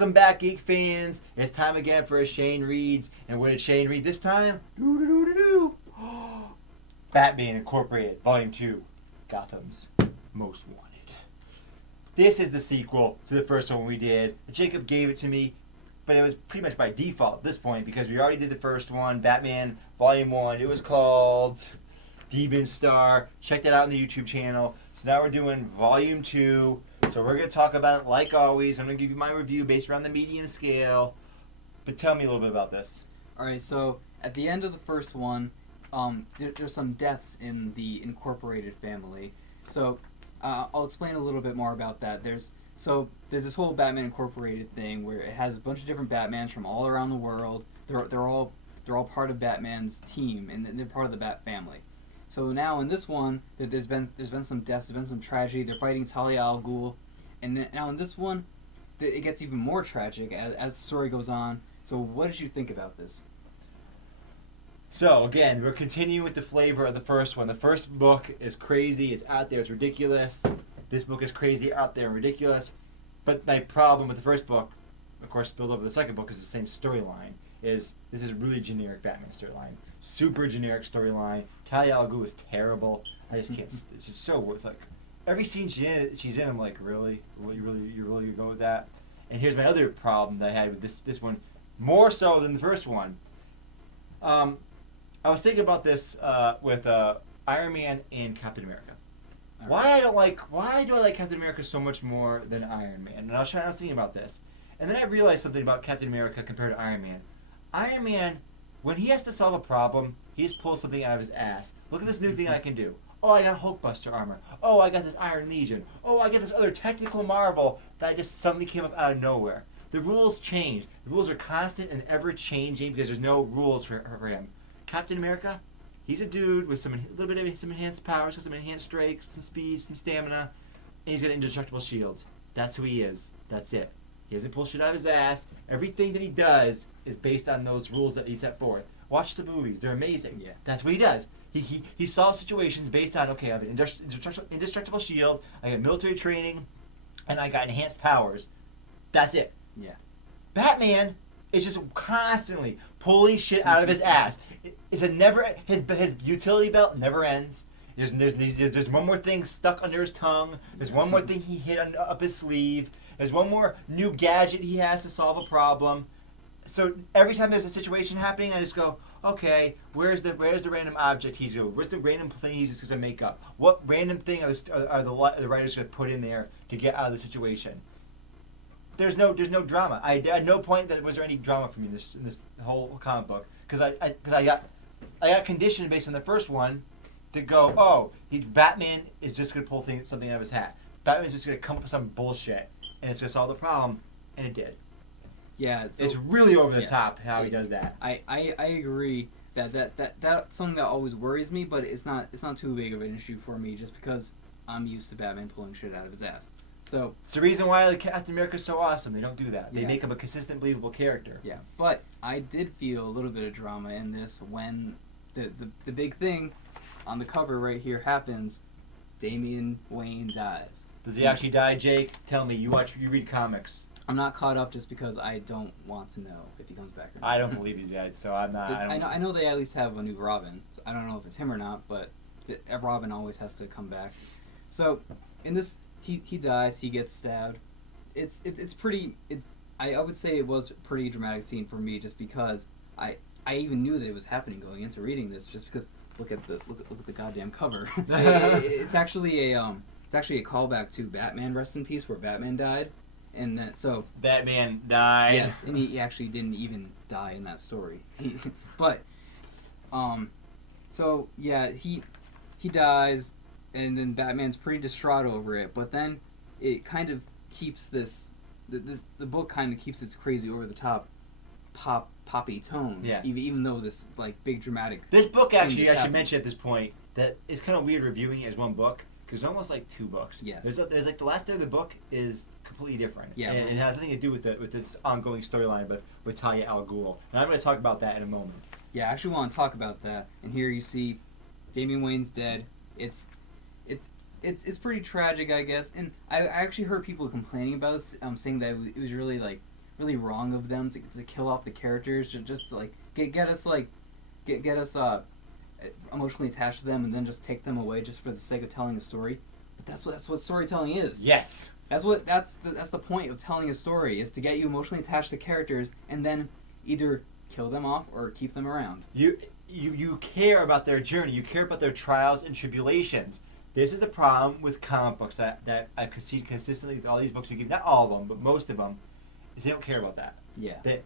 Welcome back, Geek fans. It's time again for a Shane Reads. And what did Shane read this time? Batman Incorporated, Volume 2, Gotham's Most Wanted. This is the sequel to the first one we did. Jacob gave it to me, but it was pretty much by default at this point because we already did the first one, Batman Volume 1. It was called Demon Star. Check that out on the YouTube channel. So now we're doing Volume 2. So we're going to talk about it like always. I'm going to give you my review based around the median scale. But tell me a little bit about this. Alright, so at the end of the first one, there's some deaths in the Incorporated family. So I'll explain a little bit more about that. There's this whole Batman Incorporated thing where it has a bunch of different Batmans from all around the world. They're all part of Batman's team, and they're part of the Bat family. So now in this one, there's been some deaths, there's been some tragedy. They're fighting Talia al Ghul, and then, now in this one, it gets even more tragic as the story goes on. So what did you think about this? So again, we're continuing with the flavor of the first one. The first book is crazy, it's out there, it's ridiculous. This book is crazy, out there, and ridiculous. But my problem with the first book, of course spilled over the second book, is the same storyline. This is really generic Batman storyline. Super generic storyline. Talia al Ghul is terrible. I just can't. It's just so worth like every scene she's in. I'm like, really, you really go with that? And here's my other problem that I had with this one, more so than the first one. I was thinking about this with Iron Man and Captain America. Why do I like Captain America so much more than Iron Man? And I was thinking about this, and then I realized something about Captain America compared to Iron Man. Iron Man, when he has to solve a problem, he just pulls something out of his ass. Look at this new thing I can do. Oh, I got Hulkbuster armor. Oh, I got this Iron Legion. Oh, I got this other technical marvel that just suddenly came up out of nowhere. The rules change. The rules are constant and ever changing because there's no rules for him. Captain America, he's a dude with a little bit of some enhanced powers, some enhanced strength, some speed, some stamina, and he's got indestructible shields. That's who he is. That's it. He doesn't pull shit out of his ass. Everything that he does is based on those rules that he set forth. Watch the movies. They're amazing. Yeah. That's what he does. He solves situations based on, okay, I have an indestructible shield, I got military training, and I got enhanced powers. That's it. Yeah. Batman is just constantly pulling shit out of his ass. It's a never. His utility belt never ends. There's one more thing stuck under his tongue. There's one more thing he hid up his sleeve. There's one more new gadget he has to solve a problem. So every time there's a situation happening, I just go, okay, where's the random object he's going? Where's the random thing he's just going to make up? What random thing are the writers going to put in there to get out of the situation? There's no drama. At no point was there any drama for me in this whole comic book because I got conditioned based on the first one to go, oh, Batman is just going to pull something out of his hat. Batman's just going to come up with some bullshit and it's going to solve the problem, and it did. Yeah, so, it's really over the top how he does that. I agree that's something that always worries me, but it's not too big of an issue for me just because I'm used to Batman pulling shit out of his ass. So it's the reason why Captain America is so awesome. They don't do that. They make him a consistent, believable character. Yeah, but I did feel a little bit of drama in this when the big thing on the cover right here happens. Damian Wayne dies. Does he actually die, Jake? Tell me. You read comics. I'm not caught up just because I don't want to know if he comes back or not. I don't believe he died, so I'm not. I know they at least have a new Robin. So I don't know if it's him or not, but Robin always has to come back. So in this, he dies. He gets stabbed. It's pretty. I would say it was a pretty dramatic scene for me just because I even knew that it was happening going into reading this just because look at the goddamn cover. It's actually a callback to Batman Rest in Peace where Batman died. And that so Batman died. Yes, and he actually didn't even die in that story. But so yeah, he dies, and then Batman's pretty distraught over it. But then it kind of keeps the book kind of keeps its crazy over the top poppy tone. Yeah. Even though this like big dramatic. This book actually I should mention at this point that it's kind of weird reviewing it as one book because it's almost like two books. Yes. There's like the last third of the book is completely different. Yeah, and it has nothing to do with this ongoing storyline, but with Talia al Ghul. And I'm going to talk about that in a moment. Yeah, I actually want to talk about that. And here you see Damian Wayne's dead. It's pretty tragic, I guess. And I actually heard people complaining about this, saying that it was really like really wrong of them to kill off the characters, just to, like get us emotionally attached to them, and then just take them away just for the sake of telling a story. But that's what storytelling is. Yes. That's the point of telling a story, is to get you emotionally attached to characters and then either kill them off or keep them around. You care about their journey. You care about their trials and tribulations. This is the problem with comic books that I've seen consistently with all these books you give, not all of them, but most of them, is they don't care about that. Yeah. That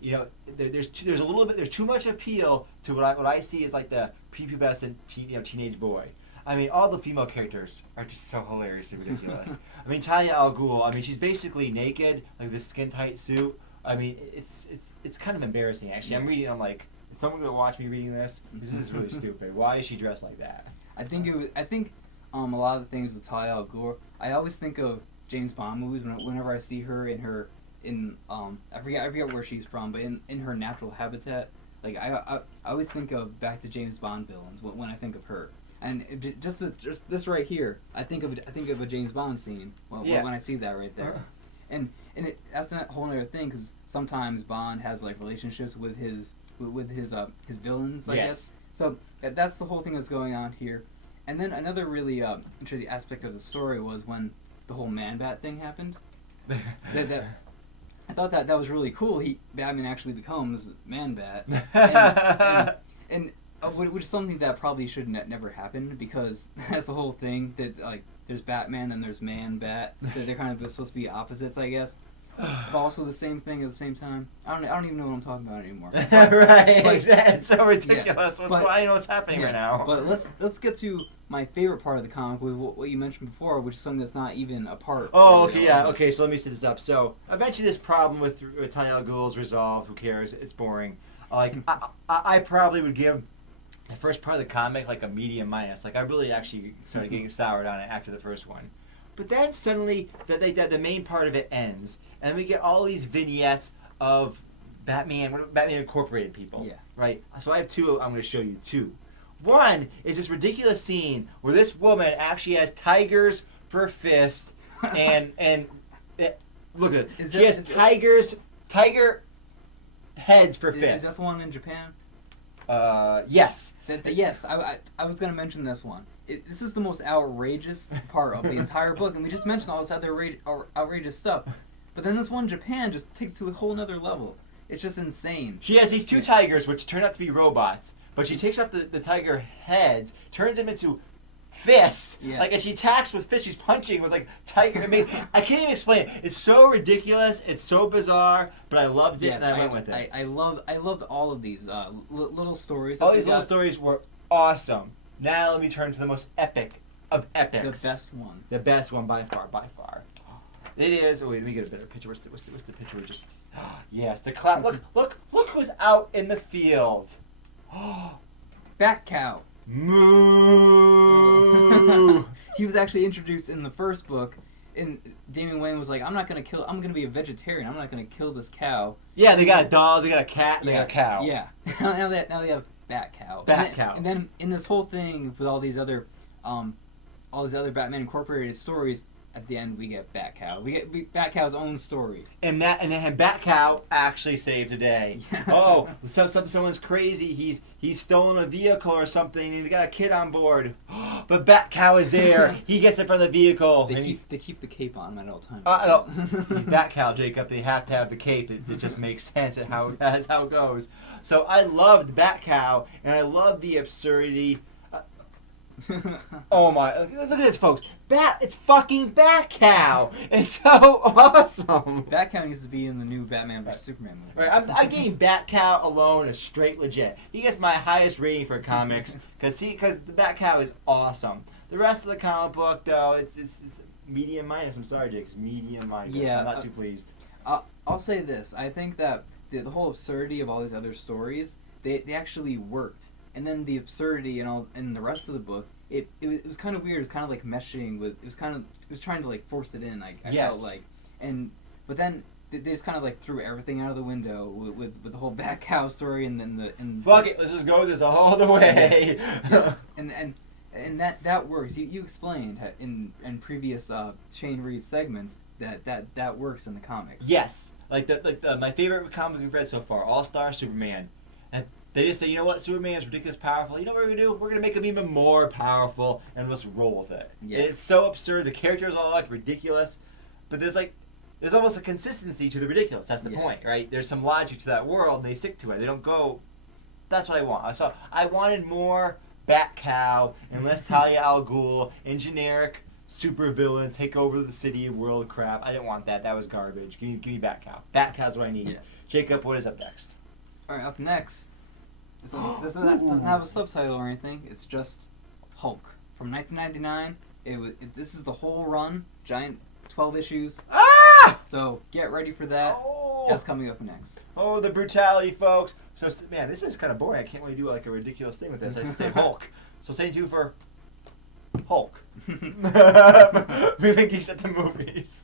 there's too much appeal to what I see as like the prepubescent teenage boy. I mean, all the female characters are just so hilariously ridiculous. I mean, Talia al Ghul. I mean, she's basically naked, like this skin tight suit. I mean, it's kind of embarrassing actually. I'm reading. I'm like, is someone gonna watch me reading this? This is really stupid. Why is she dressed like that? I think a lot of the things with Talia al Ghul, I always think of James Bond movies whenever I see her in I forget where she's from, but in her natural habitat. Like I always think of back to James Bond villains when I think of her. And just this right here, I think of a James Bond scene when I see that right there. And that's a whole other thing, because sometimes Bond has like relationships with his villains, I guess. So that's the whole thing that's going on here. And then another really interesting aspect of the story was when the whole Man-Bat thing happened. I thought that was really cool. Batman actually becomes Man-Bat, which is something that probably should never happen, because that's the whole thing, that like there's Batman and there's Man-Bat. They're kind of supposed to be opposites, I guess. But also the same thing at the same time. I don't even know what I'm talking about anymore. Right, it's so ridiculous. What's happening right now? But let's get to my favorite part of the comic, with what you mentioned before, which is something that's not even a part. Oh, okay, yeah, okay. So let me set this up. So eventually, this problem with Talia al Ghul is resolved. Who cares? It's boring. Like I probably would give the first part of the comic like a medium minus. Like I really actually started getting soured on it after the first one. But then suddenly, the main part of it ends, and we get all these vignettes of Batman Incorporated people. Yeah. Right? So I have two, I'm going to show you two. One is this ridiculous scene where this woman actually has tigers for fists, and look at it. She has tiger heads for fists. Is that the one in Japan? Yes. Yes, I was going to mention this one. This is the most outrageous part of the entire book, and we just mentioned all this other outrageous stuff. But then this one, Japan, just takes it to a whole nother level. It's just insane. She has these two tigers, which turn out to be robots, but she takes off the tiger heads, turns them into fists, and she attacks with fists. She's punching with like tiger. I mean, I can't even explain it. It's so ridiculous. It's so bizarre, but I loved it, and I went with it. I loved all of these little stories. All these little stories were awesome. Now let me turn to the most epic of epics. The best one. The best one by far. It is. Oh wait, let me get a better picture. What's the picture? Just yes, the cloud. Look who's out in the field. Batcow. Moo. He was actually introduced in the first book, and Damian Wayne was like, I'm gonna be a vegetarian. I'm not gonna kill this cow. Yeah, they got a dog, they got a cat, and they got a cow. Yeah. now they have Batcow. Batcow. And then in this whole thing with all these other Batman Incorporated stories, at the end we get Batcow. We get Batcow's own story. And Batcow actually saved the day. Yeah. Oh, someone's crazy. He's stolen a vehicle or something, and he's got a kid on board. But Batcow is there. He gets it from the vehicle. They keep the cape on at all times. No, he's Batcow, Jacob. They have to have the cape. It just makes sense at how it goes. So I loved Batcow, and I love the absurdity. Oh my! Look at this, folks. It's fucking Batcow. It's so awesome. Batcow needs to be in the new Batman vs Superman movie. Right, I'm giving Batcow alone a straight legit. He gets my highest rating for comics because the Batcow is awesome. The rest of the comic book, though, it's medium minus. I'm sorry, Jake. It's medium minus. Yeah, I'm not too pleased. I'll say this. I think that the whole absurdity of all these other stories, they actually worked. And then the absurdity and the rest of the book, it was kind of weird. It was kind of like meshing with. It was trying to like force it in. I felt like, but then they just kind of like threw everything out of the window with the whole Batcow story and then fuck it, let's just go this all the way. Yes. And that works. You explained in previous Shane Reed segments that works in the comics. Yes. My favorite comic we've read so far, All Star Superman, and they just say, you know what, Superman's ridiculous powerful. You know what we're gonna do? We're gonna make him even more powerful, and let's roll with it. Yeah. And it's so absurd. The characters all like ridiculous, but there's almost a consistency to the ridiculous. That's the point, right? There's some logic to that world. And they stick to it. They don't go. That's what I want. I wanted more Batcow and less Talia al Ghul and generic supervillain take over the city and world crap. I didn't want that. That was garbage. Give me Batcow. Batcow's what I need. Yes. Jacob, what is up next? All right, up next. This doesn't have a subtitle or anything. It's just Hulk from 1999. This is the whole run, giant 12 issues. Ah! So get ready for that. Oh. That's coming up next. Oh, the brutality, folks. So, man, this is kind of boring. I can't really do like a ridiculous thing with this. I should say Hulk. So stay tuned for Hulk. Moving Geeks at the Movies.